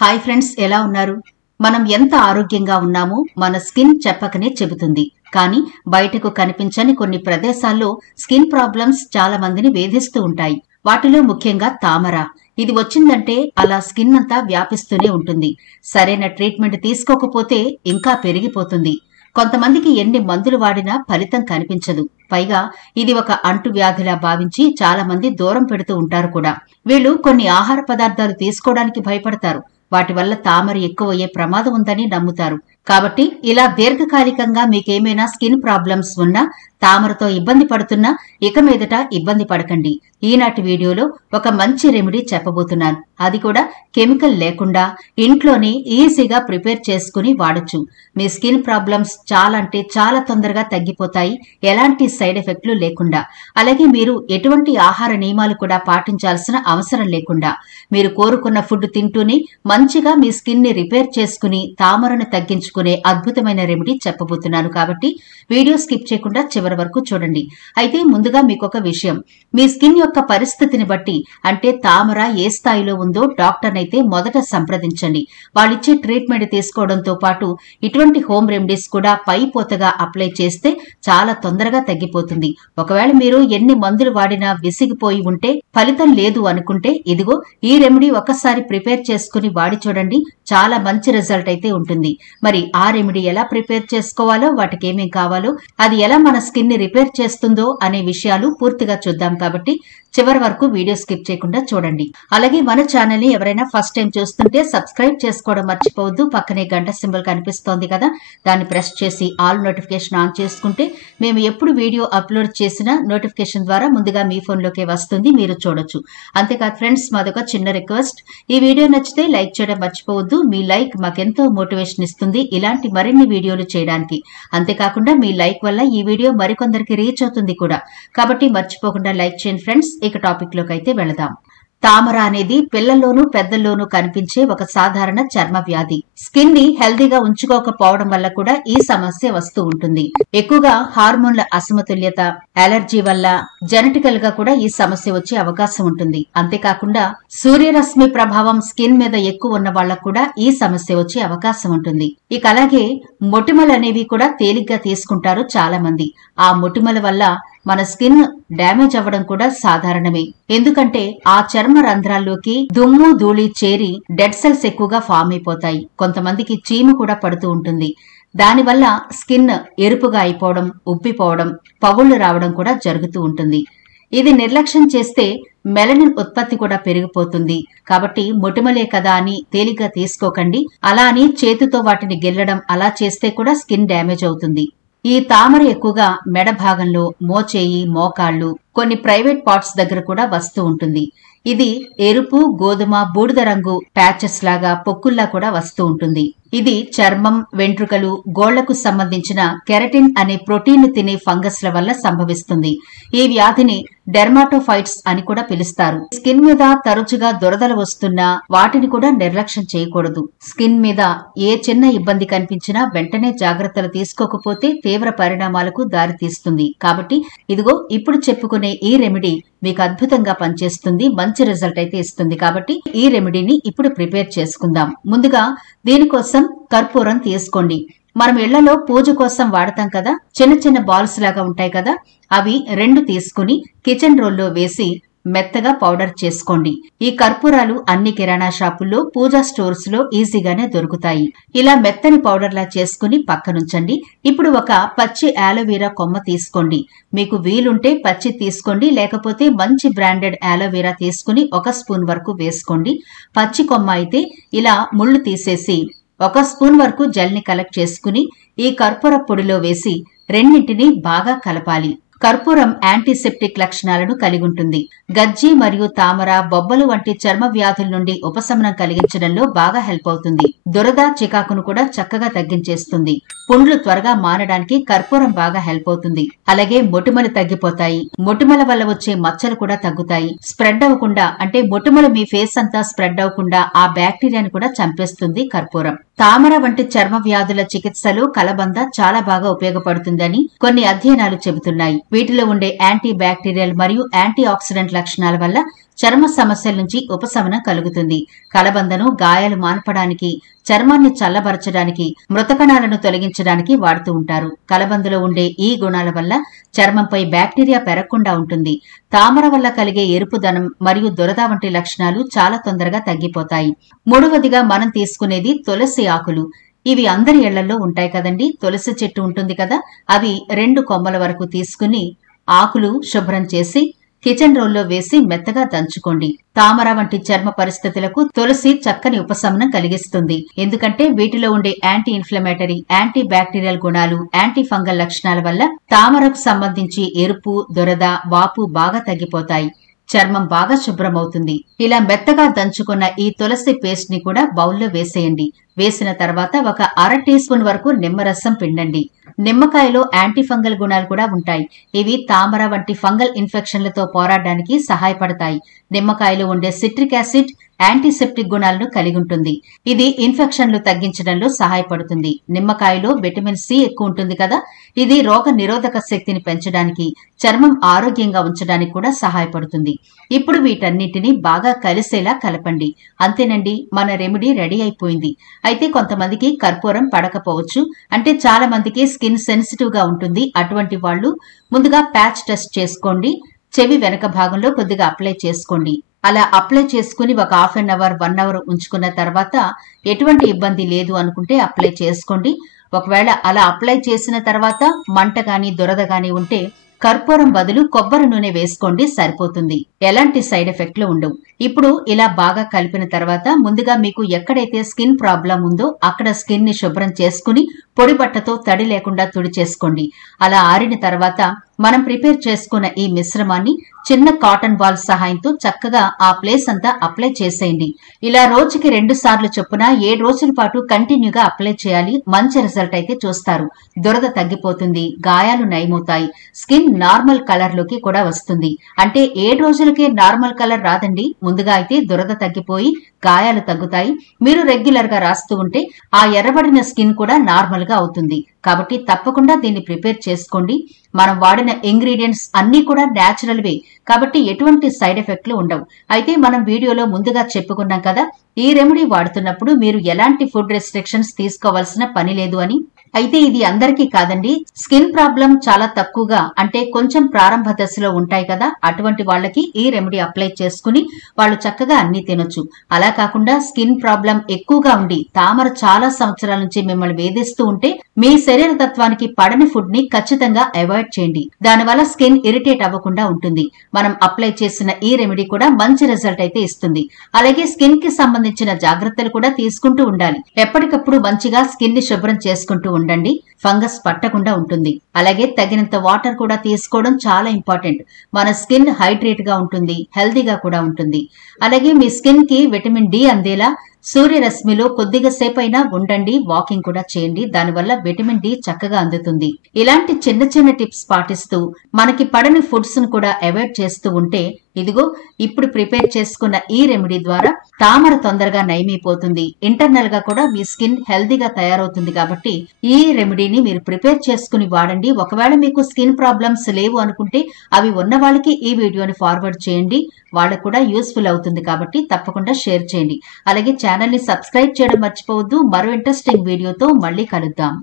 Hi friends, ఎలా ఉన్నారు? మనం ఎంత ఆరోగ్యంగా ఉన్నామో మన స్కిన్ చెప్పకనే చెబుతుంది. కానీ బయటకు కనిపించని కొన్ని ప్రదేశాల్లో స్కిన్ ప్రాబ్లమ్స్ చాలా మందిని వేధిస్తూ ఉంటాయి. వాటిలో ముఖ్యంగా తామర. ఇది వచ్చిందంటే అలా స్కిన్ అంతా వ్యాపిస్తూనే ఉంటుంది. సరైన ట్రీట్మెంట్ తీసుకోకపోతే ఇంకా పెరిగిపోతుంది. కొంతమందికి ఎన్ని మందులు వాడినా ఫలితం కనిపించదు. పైగా ఇది ఒక అంటువ్యాధిలా భావించి చాలా మంది దూరం పెడుతూ ఉంటారు కూడా. వీళ్ళు కొన్ని ఆహార పదార్థాలు తీసుకోవడానికి భయపడతారు. వాటి వల్ల తామర ఎక్కువయ్యే ప్రమాదం ఉందని నమ్ముతారు. కాబట్టి ఇలా దీర్ఘకాలికంగా మీకేమైనా స్కిన్ ప్రాబ్లమ్స్ ఉన్నా, తామరతో ఇబ్బంది పడుతున్నా ఇక మీదట ఇబ్బంది పడకండి. ఈనాటి వీడియోలో ఒక మంచి రెమెడీ చెప్పబోతున్నాను. అది కూడా కెమికల్ లేకుండా ఇంట్లోనే ఈజీగా ప్రిపేర్ చేసుకుని వాడొచ్చు. మీ స్కిన్ ప్రాబ్లమ్స్ చాలా అంటే చాలా తొందరగా తగ్గిపోతాయి, ఎలాంటి సైడ్ ఎఫెక్ట్లు లేకుండా. అలాగే మీరు ఎటువంటి ఆహార నియమాలు కూడా పాటించాల్సిన అవసరం లేకుండా మీరు కోరుకున్న ఫుడ్ తింటూనే మంచిగా మీ స్కిన్ ని రిపేర్ చేసుకుని తామరను తగ్గించుకునే అద్భుతమైన రెమెడీ చెప్పబోతున్నాను. కాబట్టి వీడియో స్కిప్ చేయకుండా చివరి వరకు చూడండి. అయితే ముందుగా మీకొక విషయం, మీ స్కిన్ యొక్క పరిస్థితిని బట్టి అంటే తామర ఏ స్థాయిలో ఉందో డాక్టర్ అయితే మొదట సంప్రదించండి. వాళ్ళిచ్చే ట్రీట్మెంట్ తీసుకోవడంతో పాటు ఇటువంటి హోమ్ రెమెడీస్ కూడా పైపోతగా అప్లై చేస్తే చాలా తొందరగా తగ్గిపోతుంది. ఒకవేళ మీరు ఎన్ని మందులు వాడినా విసిగిపోయి ఉంటే, ఫలితం లేదు అనుకుంటే ఇదిగో ఈ రెమెడీ ఒకసారి ప్రిపేర్ చేసుకుని వాడి చూడండి. చాలా మంచి రిజల్ట్ అయితే ఉంటుంది. మరి ఆ రెమెడీ ఎలా ప్రిపేర్ చేసుకోవాలో, వాటికి ఏమేం కావాలో, అది ఎలా మన స్కిన్ ని రిపేర్ చేస్తుందో అనే విషయాలు పూర్తిగా చూద్దాం. కాబట్టి చివరి వరకు వీడియో స్కిప్ చేయకుండా చూడండి. అలాగే మన ఛానల్ ని ఎవరైనా ఫస్ట్ టైం చూస్తుంటే సబ్స్క్రైబ్ చేసుకోవడం మర్చిపోవద్దు. పక్కనే గంట సింబల్ కనిపిస్తోంది కదా, దాన్ని ప్రెస్ చేసి ఆల్ నోటిఫికేషన్ ఆన్ చేసుకుంటే మేము ఎప్పుడు వీడియో అప్లోడ్ చేసినా నోటిఫికేషన్ ద్వారా ముందుగా మీ ఫోన్లోకే వస్తుంది, మీరు చూడొచ్చు. అంతేకాదు ఫ్రెండ్స్, మాదొక చిన్న రిక్వెస్ట్, ఈ వీడియో నచ్చితే లైక్ చేయడం మర్చిపోవద్దు. మీ లైక్ మాకెంతో మోటివేషన్ ఇస్తుంది ఇలాంటి మరిన్ని వీడియోలు చేయడానికి. అంతేకాకుండా మీ లైక్ వల్ల ఈ వీడియో మరికొందరికి రీచ్ అవుతుంది కూడా. కాబట్టి మర్చిపోకుండా లైక్ చేయండి ఫ్రెండ్స్. ఇక టాపిక్ లోకి అయితే వెళదాం. తామర అనేది పిల్లల్లోనూ పెద్దల్లోనూ కనిపించే ఒక సాధారణ చర్మ వ్యాధి. స్కిన్ ని హెల్దీగా ఉంచుకోకపోవడం వల్ల కూడా ఈ సమస్య వస్తూ ఉంటుంది. ఎక్కువగా హార్మోన్ల అసమతుల్యత, అలర్జీ వల్ల జెనెటికల్ గా కూడా ఈ సమస్య వచ్చే అవకాశం ఉంటుంది. అంతేకాకుండా సూర్యరశ్మి ప్రభావం స్కిన్ మీద ఎక్కువ ఉన్న వాళ్లకు కూడా ఈ సమస్య వచ్చే అవకాశం ఉంటుంది. ఇక అలాగే మొటిమలు అనేవి కూడా తేలిగ్గా తీసుకుంటారు చాలా మంది. ఆ మొటిమల వల్ల మన స్కిన్ డ్యామేజ్ అవ్వడం కూడా సాధారణమే. ఎందుకంటే ఆ చర్మ రంధ్రాల్లోకి దుమ్ము ధూళి చేరి డెడ్ సెల్స్ ఎక్కువగా ఫామ్ అయిపోతాయి. కొంతమందికి చీము కూడా పడుతూ ఉంటుంది. దానివల్ల స్కిన్ ఎరుపుగా అయిపోవడం, ఉబ్బిపోవడం, పగుళ్లు రావడం కూడా జరుగుతూ ఉంటుంది. ఇది నిర్లక్ష్యం చేస్తే మెలనిన్ ఉత్పత్తి కూడా పెరిగిపోతుంది. కాబట్టి మొటిమలే కదా అని తేలిగ్గా తీసుకోకండి. అలా అని చేతితో వాటిని గిల్లడం అలా చేస్తే కూడా స్కిన్ డ్యామేజ్ అవుతుంది. ఈ తామర ఎక్కువగా మెడ భాగంలో, మోచేయి, మోకాళ్లు, కొన్ని ప్రైవేట్ పార్ట్స్ దగ్గర కూడా వస్తూ ఉంటుంది. ఇది ఎరుపు, గోధుమ, బూడిద రంగు ప్యాచెస్ లాగా, పొక్కుల్లా కూడా వస్తూ ఉంటుంది. ఇది చర్మం, వెంట్రుకలు, గోళ్లకు సంబంధించిన కెరటిన్ అనే ప్రోటీన్ తినే ఫంగస్ల వల్ల సంభవిస్తుంది. ఈ వ్యాధిని డెర్మాటోఫైట్స్ అని కూడా పిలుస్తారు. స్కిన్ మీద తరచుగా దురదలు వస్తున్నా వాటిని కూడా నిర్లక్ష్యం చేయకూడదు. స్కిన్ మీద ఏ చిన్న ఇబ్బంది కనిపించినా వెంటనే జాగ్రత్తలు తీసుకోకపోతే తీవ్ర పరిణామాలకు దారితీస్తుంది. కాబట్టి ఇదిగో ఇప్పుడు చెప్పుకునే ఈ రెమెడీ మీకు అద్భుతంగా పనిచేస్తుంది, మంచి రిజల్ట్ అయితే ఇస్తుంది. కాబట్టి ఈ రెమెడీని ఇప్పుడు ప్రిపేర్ చేసుకుందాం. ముందుగా దీనికోసం కర్పూరం తీసుకోండి. మనం ఇళ్లలో పూజ కోసం వాడతాం కదా, చిన్న చిన్న బాల్స్ లాగా ఉంటాయి కదా, అవి 2 తీసుకుని కిచెన్ రోల్లో వేసి మెత్తగా పౌడర్ చేసుకోండి. ఈ కర్పూరాలు అన్ని కిరాణా షాపుల్లో, పూజా స్టోర్స్ లో ఈజీగానే దొరుకుతాయి. ఇలా మెత్తని పౌడర్లా చేసుకుని పక్కనుంచండి. ఇప్పుడు ఒక పచ్చి ఆలోవెరా కొమ్మ తీసుకోండి. మీకు వీలుంటే పచ్చి తీసుకోండి, లేకపోతే మంచి బ్రాండెడ్ ఆలోవెరా తీసుకుని 1 స్పూన్ వరకు వేసుకోండి. పచ్చి కొమ్మ అయితే ఇలా ముళ్ళు తీసేసి 1 స్పూన్ వరకు జెల్ని కలెక్ట్ చేసుకుని ఈ కర్పూర పొడిలో వేసి రెండింటినీ బాగా కలపాలి. కర్పూరం యాంటీసెప్టిక్ లక్షణాలను కలిగి ఉంటుంది. గజ్జి మరియు తామర, బొబ్బలు వంటి చర్మ వ్యాధుల నుండి ఉపశమనం కలిగించడంలో బాగా హెల్ప్ అవుతుంది. దురద, చికాకును కూడా చక్కగా తగ్గించేస్తుంది. పుండ్లు త్వరగా మారడానికి కర్పూరం బాగా హెల్ప్ అవుతుంది. అలాగే మొటిమలు తగ్గిపోతాయి. మొటిమల వల్ల వచ్చే మచ్చలు కూడా తగ్గుతాయి. స్ప్రెడ్ అవ్వకుండా అంటే మొటిమలు మీ ఫేస్ అంతా స్ప్రెడ్ అవ్వకుండా ఆ బ్యాక్టీరియాను కూడా చంపేస్తుంది కర్పూరం. తామర వంటి చర్మ వ్యాధుల చికిత్సలో కలబంద చాలా బాగా ఉపయోగపడుతుందని కొన్ని అధ్యయనాలు చెబుతున్నాయి. వీటిలో ఉండే యాంటీ బ్యాక్టీరియల్ మరియు యాంటీ ఆక్సిడెంట్ లక్షణాల వల్ల చర్మ సమస్యల నుంచి ఉపశమనం కలుగుతుంది. కలబందను గాయాలు మాన్పడానికి, చర్మాన్ని చల్లబరచడానికి, మృతకణాలను తొలగించడానికి వాడుతూ ఉంటారు. కలబందలో ఉండే ఈ గుణాల వల్ల చర్మంపై బ్యాక్టీరియా పెరగకుండా ఉంటుంది. తామర వల్ల కలిగే ఎరుపుదనం మరియు దురద వంటి లక్షణాలు చాలా తొందరగా తగ్గిపోతాయి. మూడవదిగా మనం తీసుకునేది తులసి ఆకులు. ఇవి అందరి ఇళ్లలో ఉంటాయి కదండి. తులసి చెట్టు ఉంటుంది కదా, అవి 2 కొమ్మల వరకు తీసుకుని ఆకులు శుభ్రం చేసి కిచెన్ రోల్లో వేసి మెత్తగా దంచుకోండి. తామర వంటి చర్మ పరిస్థితులకు తులసి చక్కని ఉపశమనం కలిగిస్తుంది. ఎందుకంటే వీటిలో ఉండే యాంటీ ఇన్ఫ్లమేటరీ, యాంటీ బ్యాక్టీరియల్ గుణాలు, యాంటీ ఫంగల్ లక్షణాల వల్ల తామరకు సంబంధించి ఎరుపు, దురద, వాపు బాగా తగ్గిపోతాయి. చర్మం బాగా శుభ్రమవుతుంది. ఇలా మెత్తగా దంచుకున్న ఈ తులసి పేస్ట్ ని కూడా బౌల్లో వేసేయండి. వేసిన తర్వాత ఒక 1/2 టీ స్పూన్ వరకు నిమ్మరసం పిండండి. నిమ్మకాయలో యాంటీ ఫంగల్ గుణాలు కూడా ఉంటాయి. ఇవి తామర వంటి ఫంగల్ ఇన్ఫెక్షన్లతో పోరాడడానికి సహాయపడతాయి. నిమ్మకాయలో ఉండే సిట్రిక్ యాసిడ్ యాంటీసెప్టిక్ గుణాలను కలిగి ఉంటుంది. ఇది ఇన్ఫెక్షన్లు తగ్గించడంలో సహాయపడుతుంది. నిమ్మకాయలో విటమిన్ సి ఎక్కువ ఉంటుంది కదా, ఇది రోగ నిరోధక శక్తిని పెంచడానికి, చర్మం ఆరోగ్యంగా ఉంచడానికి కూడా సహాయపడుతుంది. ఇప్పుడు వీటన్నిటిని బాగా కలిసేలా కలపండి. అంతేనండి, మన రెమెడీ రెడీ అయిపోయింది. అయితే కొంతమందికి కర్పూరం పడకపోవచ్చు. అంటే చాలా మందికి స్కిన్ సెన్సిటివ్ గా ఉంటుంది. అటువంటి వాళ్ళు ముందుగా ప్యాచ్ టెస్ట్ చేసుకోండి. చెవి వెనక భాగంలో కొద్దిగా అప్లై చేసుకోండి. అలా అప్లై చేసుకుని ఒక 1/2 అవర్ 1 అవర్ ఉంచుకున్న తర్వాత ఎటువంటి ఇబ్బంది లేదు అనుకుంటే అప్లై చేసుకోండి. ఒకవేళ అలా అప్లై చేసిన తర్వాత మంట గాని దురద గాని ఉంటే కర్పూరం బదులు కొబ్బరి నూనె వేసుకోండి, సరిపోతుంది. ఎలాంటి సైడ్ ఎఫెక్ట్లు ఉండవు. ఇప్పుడు ఇలా బాగా కలిపిన తర్వాత ముందుగా మీకు ఎక్కడైతే స్కిన్ ప్రాబ్లం ఉందో అక్కడ స్కిన్ ని శుభ్రం చేసుకుని పొడి బట్టతో తడి లేకుండా తుడిచేసుకోండి. అలా ఆరిన తర్వాత మనం ప్రిపేర్ చేసుకున్న ఈ మిశ్రమాన్ని చిన్న కాటన్ బాల్ సహాయంతో చక్కగా ఆ ప్లేస్ అంతా అప్లై చేసేయండి. ఇలా రోజుకి 2 సార్లు చొప్పున 7 రోజుల పాటు కంటిన్యూగా అప్లై చేయాలి. మంచి రిజల్ట్ అయితే చూస్తారు. దురద తగ్గిపోతుంది, గాయాలు నయమవుతాయి, స్కిన్ నార్మల్ కలర్ లోకి కూడా వస్తుంది. అంటే 7 రోజులకే నార్మల్ కలర్ రాదండి. ముందుగా అయితే దురద తగ్గిపోయి గాయాలు తగ్గుతాయి. మీరు రెగ్యులర్ గా రాస్తూ ఉంటే ఆ ఎర్రబడిన స్కిన్ కూడా నార్మల్ గా అవుతుంది. కాబట్టి తప్పకుండా దీన్ని ప్రిపేర్ చేసుకోండి. మనం వాడిన ఇంగ్రీడియంట్స్ అన్ని కూడా న్యాచురల్ వే కాబట్టి ఎటువంటి సైడ్ ఎఫెక్ట్లు ఉండవు. అయితే మనం వీడియోలో ముందుగా చెప్పుకున్నాం కదా, ఈ రెమెడీ వాడుతున్నప్పుడు మీరు ఎలాంటి ఫుడ్ రెస్ట్రిక్షన్స్ తీసుకోవాల్సిన పని లేదు అని. అయితే ఇది అందరికీ కాదండి. స్కిన్ ప్రాబ్లం చాలా తక్కువగా, అంటే కొంచెం ప్రారంభ దశలో ఉంటాయి కదా, అటువంటి వాళ్ళకి ఈ రెమెడీ అప్లై చేసుకుని వాళ్ళు చక్కగా అన్ని తినొచ్చు. అలా కాకుండా స్కిన్ ప్రాబ్లం ఎక్కువగా ఉండి తామర చాలా సంవత్సరాల నుంచి మిమ్మల్ని వేధిస్తూ ఉంటే మీ శరీర తత్వానికి పడని ఫుడ్ ని ఖచ్చితంగా అవాయిడ్ చేయండి. దానివల్ల స్కిన్ ఇరిటేట్ అవ్వకుండా ఉంటుంది. మనం అప్లై చేసిన ఈ రెమెడీ కూడా మంచి రిజల్ట్ అయితే ఇస్తుంది. అలాగే స్కిన్ కి సంబంధించిన జాగ్రత్తలు కూడా తీసుకుంటూ ఉండాలి. ఎప్పటికప్పుడు మంచిగా స్కిన్ ని శుభ్రం చేసుకుంటూ ఉండండి. ఫంగస్ పట్టకుండా ఉంటుంది. అలాగే తగినంత వాటర్ కూడా తీసుకోవడం చాలా ఇంపార్టెంట్. మన స్కిన్ హైడ్రేట్ గా ఉంటుంది, హెల్దీగా కూడా ఉంటుంది. అలాగే మీ స్కిన్ కి విటమిన్ డి అందేలా సూర్యరశ్మిలో కొద్దిగా సేపైనా ఉండండి, వాకింగ్ కూడా చేయండి. దానివల్ల విటమిన్ డి చక్కగా అందుతుంది. ఇలాంటి చిన్న చిన్న టిప్స్ పాటిస్తూ మనకి పడని ఫుడ్స్ ను కూడా అవాయిడ్ చేస్తూ ఉంటే ఇదిగో ఇప్పుడు ప్రిపేర్ చేసుకున్న ఈ రెమెడీ ద్వారా తామర తొందరగా నయమైపోతుంది. ఇంటర్నల్ గా కూడా మీ స్కిన్ హెల్దీగా తయారవుతుంది. కాబట్టి ఈ రెమెడీని మీరు ప్రిపేర్ చేసుకుని వాడండి. ఒకవేళ మీకు స్కిన్ ప్రాబ్లమ్స్ లేవు అనుకుంటే అవి ఉన్న వాళ్ళకి ఈ వీడియోని ఫార్వర్డ్ చేయండి. వాళ్ళకు కూడా యూస్ఫుల్ అవుతుంది. కాబట్టి తప్పకుండా షేర్ చేయండి. అలాగే ఛానల్ ని సబ్స్క్రైబ్ చేయడం మర్చిపోవద్దు. మరో ఇంట్రెస్టింగ్ వీడియోతో మళ్ళీ కలుద్దాం.